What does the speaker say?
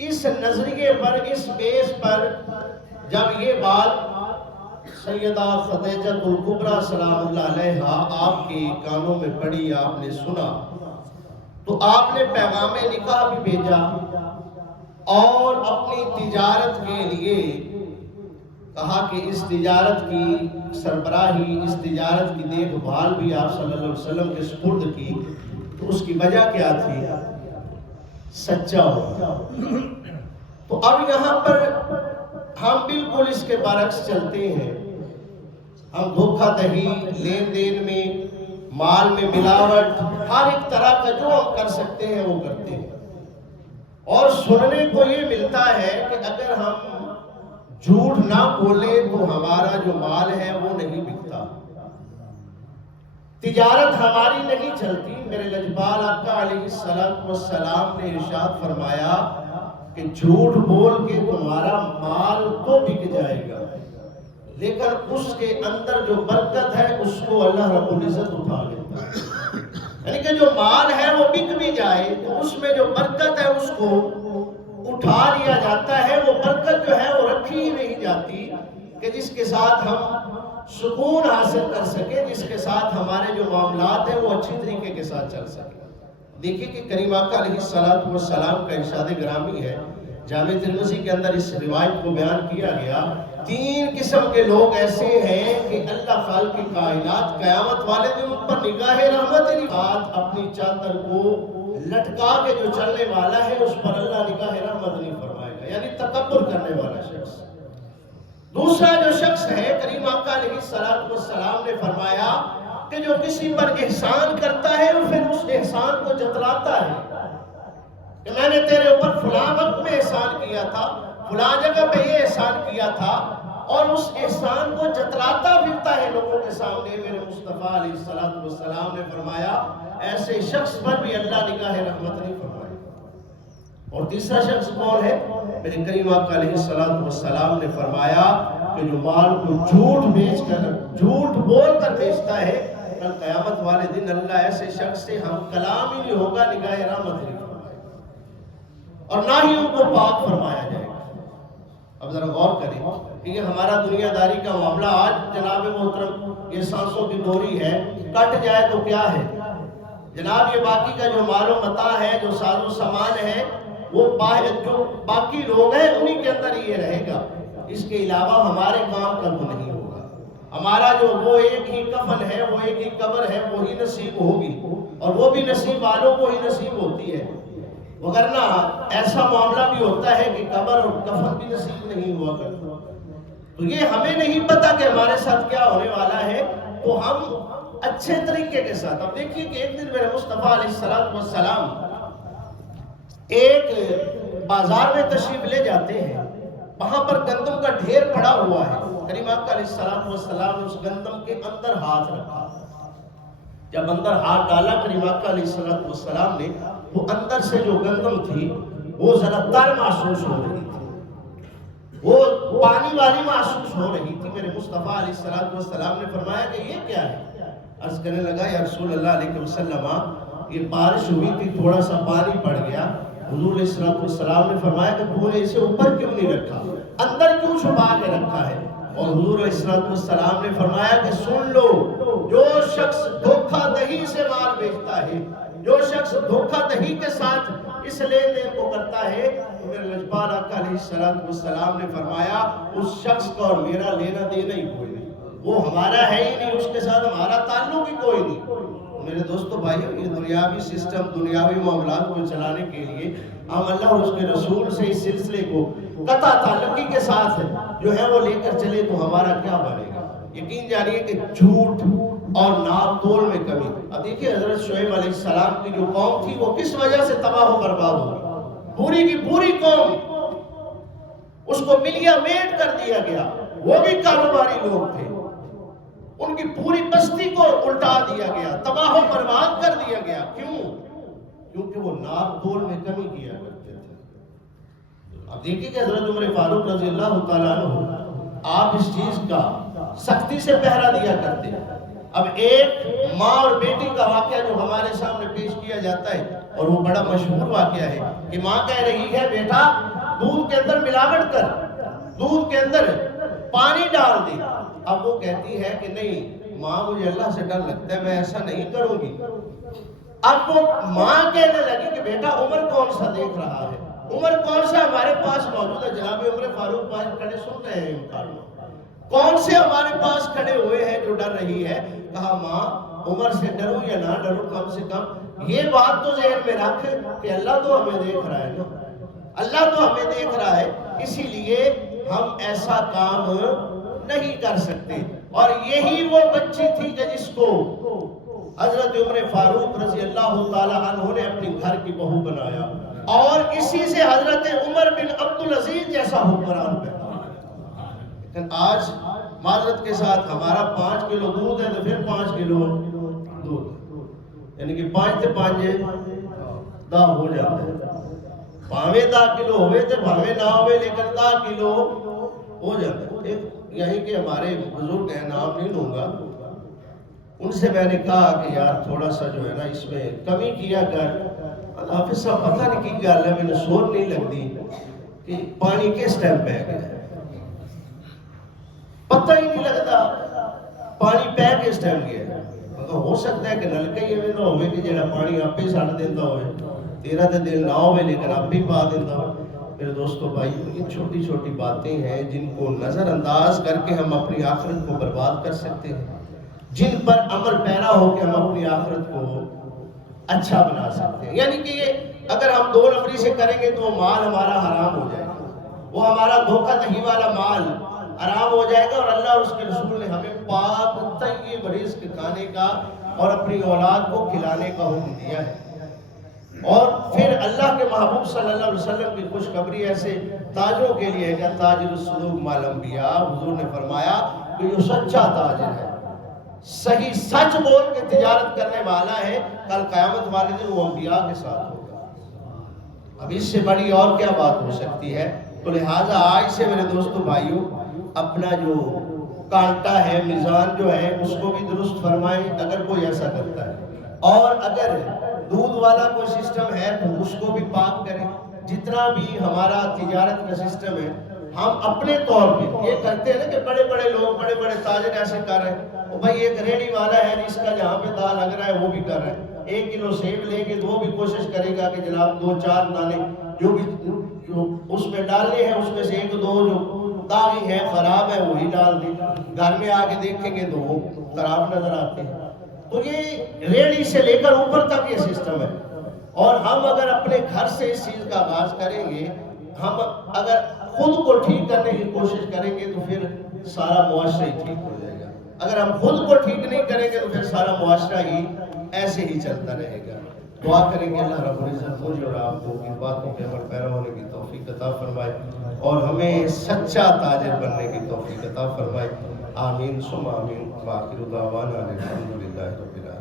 اس نظریے پر، اس بیس پر جب یہ بات سیدہ خدیجہ الکبریٰ سلام اللہ علیہا آپ کے کانوں میں پڑی، آپ نے سنا، تو آپ نے پیغام نکاح بھی بھیجا اور اپنی تجارت کے لیے کہا کہ اس تجارت کی سربراہی، اس تجارت کی دیکھ بھال بھی آپ صلی اللہ علیہ وسلم کے سپرد کی۔ تو اس کی وجہ کیا تھی؟ سچا ہونا۔ تو اب یہاں پر ہم بالکل اس کے برعکس چلتے ہیں۔ ہم دھوکہ دہی، لین دین میں، مال میں ملاوٹ، ہر ایک طرح کا جو ہم کر سکتے ہیں وہ کرتے ہیں، اور سننے کو یہ ملتا ہے کہ اگر ہم جھوٹ نہ بولیں تو ہمارا جو مال ہے وہ نہیں بکتا، تجارت ہماری نہیں چلتی۔ میرے لجپال آقا علیہ السلام نے ارشاد فرمایا کہ جھوٹ بول کے تمہارا مال تو بک جائے گا، لیکن اس کے اندر جو برکت ہے اس کو اللہ رب العزت اٹھا لیتا ہے۔ یعنی کہ جو مال ہے وہ بک بھی جائے تو اس میں جو برکت ہے اس کو اٹھا لیا جاتا ہے۔ وہ برکت جو ہے وہ رکھی ہی نہیں جاتی کہ جس کے ساتھ ہم سکون حاصل کر سکے، جس کے ساتھ ہمارے جو معاملات ہیں وہ اچھی طریقے کے ساتھ چل سکے۔ دیکھیے کہ کریم آقا علیہ السلام کا ارشاد گرامی ہے، جامع ترمذی کے اندر اس روایت کو بیان کیا گیا، 3 قسم کے لوگ ایسے ہیں کہ اللہ خالق کائنات قیامت والے دن ان پر نگاہ رحمت ہی بات اپنی چادر کو لٹکا کے جو چلنے والا ہے اس پر اللہ نگاہ رحمت نہیں فرمائے گا، یعنی تکبر کرنے والا شخص۔ دوسرا جو شخص ہے، کریم آقا علیہ السلام نے فرمایا کہ جو کسی پر احسان کرتا ہے اور پھر اس احسان کو جتلاتا ہے کہ میں نے تیرے اوپر فلاں وقت میں احسان کیا تھا، فلاں جگہ پہ یہ احسان کیا تھا، اور اس احسان کو جتلاتا پھرتا ہے لوگوں کے سامنے۔ میرے مصطفیٰ علیہ السلام نے فرمایا ایسے شخص پر بھی اللہ نگاہ رحمت نہیں فرمائے۔ اور تیسرا شخص کون ہے؟ میرے کریم آقا علیہ السلام نے فرمایا کہ جو مال کو جھوٹ بیچ کر، جھوٹ بول کر بیچتا ہے، کل قیامت والے دن اللہ ایسے شخص سے ہم کلام ہی نہیں ہوگا، نگاہ رحمت نہیں فرمائے اور نہ ہی ان کو پاک فرمایا جائے گا۔ اب ذرا غور کریں کہ یہ ہمارا دنیا داری کا معاملہ آج جناب محترم یہ سانسوں کی ڈوری ہے، کٹ جائے تو کیا ہے جناب؟ یہ باقی کا جو مال و متاع ہے، جو ساز و سامان ہے، وہ جو باقی لوگ ہیں انہی کے اندر یہ رہے گا، اس کے علاوہ ہمارے کام کا تو نہیں ہوگا۔ ہمارا جو وہ ایک ہی کفن ہے، وہ ایک ہی قبر ہے، وہی نصیب ہوگی، اور وہ بھی نصیب والوں کو ہی نصیب ہوتی ہے، وگرنہ ایسا معاملہ بھی ہوتا ہے کہ قبر اور کفن بھی نصیب نہیں ہوا کرتا۔ تو یہ ہمیں نہیں پتا کہ ہمارے ساتھ کیا ہونے والا ہے، تو ہم اچھے طریقے کے ساتھ، اب دیکھیے کہ ایک دن میرے مصطفیٰ علیہ السلام ایک بازار میں تشریف لے جاتے ہیں، وہاں پر گندم کا ڈھیر پڑا ہوا ہے۔ کریم آقا علیہ السلام نے اس گندم کے اندر ہاتھ رکھا، جب اندر ہاتھ ڈالا کریم آقا علیہ السلام نے، وہ اندر سے جو گندم تھی وہ ذرا تر محسوس ہو رہی تھی، وہ پانی والی محسوس ہو رہی تھی۔ میرے مصطفیٰ علیہ السلام نے فرمایا کہ یہ کیا ہے؟ عرض کرنے لگا یا رسول اللہ علیہ وسلم، یہ بارش ہوئی تھی، تھوڑا سا پانی پڑ گیا۔ حضور علیہ السلام نے فرمایا کہ تو نے اسے اوپر کیوں نہیں رکھا، اندر کیوں چھپا کے رکھا ہے؟ اور حضور علیہ السلام نے فرمایا کہ سن لو، جو شخص دھوکہ دہی سے مال بیچتا ہے، جو شخص دھوکہ دہی کے ساتھ اس لین دین کو کرتا ہے، تو میرے لجپال آقا علیہ السلام نے فرمایا اس شخص کا اور میرا لینا دینا ہی کوئی نہیں، وہ ہمارا ہے ہی نہیں، اس کے ساتھ ہمارا تعلق ہی کوئی نہیں۔ میرے دوستو بھائیو، یہ دنیاوی سسٹم، دنیاوی معاملات کو چلانے کے لیے ہم اللہ اور اس کے رسول سے اس سلسلے کو قطع تعلقی کے ساتھ جو ہے وہ لے کر چلے تو ہمارا کیا بنے گا؟ یقین جانیے کہ جھوٹ اور ناپ تول میں کمی۔ اب دیکھیے حضرت شعیب علیہ السلام کی جو قوم تھی وہ کس وجہ سے تباہ و برباد ہوئی؟ پوری کی پوری قوم، اس کو ملیا میٹ کر دیا گیا، وہ بھی کاروباری لوگ تھے، ان کی پوری بستی کو الٹا دیا گیا، تباہ و برباد کر دیا گیا۔ کیوں؟ کیونکہ وہ ناپ تول میں کمی کیا کرتے تھے۔ اب دیکھیے کہ حضرت عمر فاروق رضی اللہ تعالیٰ عنہ آپ اس چیز کا سختی سے پہرا دیا کرتے ہیں۔ اب ایک ماں اور بیٹی کا واقعہ جو ہمارے سامنے پیش کیا جاتا ہے، اور وہ بڑا مشہور واقعہ ہے کہ ماں کہہ رہی ہے بیٹا دودھ کے اندر ملاوٹ کر، دودھ کے اندر پانی ڈال دی. اب وہ کہتی ہے کہ نہیں ماں مجھے اللہ سے ڈر لگتا ہے، میں ایسا نہیں کروں گی. اب وہ ماں کہنے لگی کہ بیٹا عمر کون سا دیکھ رہا ہے، عمر کون سا ہمارے پاس موجود ہے، جناب عمر فاروق پاس کھڑے سن رہے ہیں امکان، کون سے ہمارے پاس کھڑے ہوئے ہیں جو ڈر رہی ہے. کہا ماں عمر سے ڈرو یا نہ ڈرو، کم سے کم یہ بات تو ذہن میں رکھ کہ اللہ تو ہمیں دیکھ رہا ہے نا، اللہ تو ہمیں دیکھ رہا ہے، اسی لیے ہم ایسا کام نہیں کر سکتے. اور یہی وہ بچی تھی کہ جس کو حضرت عمر فاروق رضی اللہ تعالی عنہ نے اپنی گھر کی بہو بنایا، اور اسی سے حضرت عمر بن عبدالعزیز جیسا حکمران پیدا ہوا. لیکن آج معذرت کے ساتھ ہمارا 5 کلو دودھ ہے تو پھر 5 کلو دودھ، یعنی کہ 5 تے 5 10 ہو جاتا ہے. بھاوے 10 کلو ہوئے تو بھاوے نہ ہوئے لیکن 10 کلو ہو جاتا ہے. یہی کہ ہمارے بزرگ ہیں، نام نہیں لوں گا، ان سے میں نے کہا کہ یار تھوڑا سا جو ہے نا اس میں کمی کیا کر. حافظ صاحب پتہ نہیں کی گل ہے، میں نے سوچ نہیں لگتی کہ پانی کس ٹائم پہ گیا، پتہ ہی نہیں لگتا پانی پہ کس ٹائم گیا. ہو سکتا ہے کہ نلکے ہی نہ ہوئے کہ جڑا پانی آپ ہی سڑ دیتا ہوئے، تیرا تو دل نہ ہوئے لیکن آپ ہی پا دیتا ہو. میرے دوستو بھائی، یہ چھوٹی چھوٹی باتیں ہیں جن کو نظر انداز کر کے ہم اپنی آخرت کو برباد کر سکتے ہیں، جن پر عمل پیرا ہو کے ہم اپنی آخرت کو اچھا بنا سکتے ہیں. یعنی کہ یہ اگر ہم 2 نمبری سے کریں گے تو وہ مال ہمارا حرام ہو جائے گا، وہ ہمارا دھوکہ دہی والا مال حرام ہو جائے گا. اور اللہ اور اس کے رسول نے ہمیں پاک طیب رزق کھانے کا اور اپنی اولاد کو کھلانے کا حکم دیا ہے. اور پھر اللہ کے محبوب صلی اللہ علیہ وسلم کی خوشخبری ایسے تاجروں کے لیے ہے کہ تاجر الصدوق مع الانبیاء. حضور نے فرمایا کہ یہ سچا تاجر ہے، صحیح سچ بول کے تجارت کرنے والا ہے، کل قیامت والے دن وہ انبیاء کے ساتھ ہوگا. اب اس سے بڑی اور کیا بات ہو سکتی ہے. تو لہٰذا آج سے میرے دوستو بھائیوں اپنا جو کانٹا ہے، میزان جو ہے اس کو بھی درست فرمائیں اگر کوئی ایسا کرتا ہے. اور اگر دودھ والا کوئی سسٹم ہے تو اس کو بھی پاک کریں. جتنا بھی ہمارا تجارت کا سسٹم ہے ہم اپنے طور پہ یہ کرتے ہیں نا کہ بڑے بڑے لوگ، بڑے بڑے تاجر ایسے کر رہے ہیں. وہ بھائی ایک ریڑھی والا ہے جس کا جہاں پہ دال لگ رہا ہے وہ بھی کر رہا ہے. 1 کلو سیب لے کے وہ بھی کوشش کرے گا کہ جناب 2-4 دانے جو بھی اس میں ڈالنے ہیں اس میں سے 1-2 جو داغی ہے خراب ہے وہی ڈال دیں. گھر میں آ کے دیکھیں گے تو وہ خراب نظر آتے ہیں. تو یہ ریڑھی سے لے کر اوپر تک یہ سسٹم ہے. اور ہم اگر اپنے گھر سے اس چیز کا آغاز کریں گے، ہم اگر خود کو ٹھیک کرنے کی کوشش کریں گے تو پھر سارا معاشرہ ہی ٹھیک ہو جائے گا. اگر ہم خود کو ٹھیک نہیں کریں گے تو پھر سارا معاشرہ ہی ایسے ہی چلتا رہے گا. دعا کریں گے اللہ رب العزت مجھے اور آپ کو ان باتوں کے عمل پیرا ہونے کی توفیق عطا فرمائے اور ہمیں سچا تاجر بننے کی توفیق عطا فرمائے. آمین ثم آمین. وآخر دعوانا الحمدللہ رب العالمین.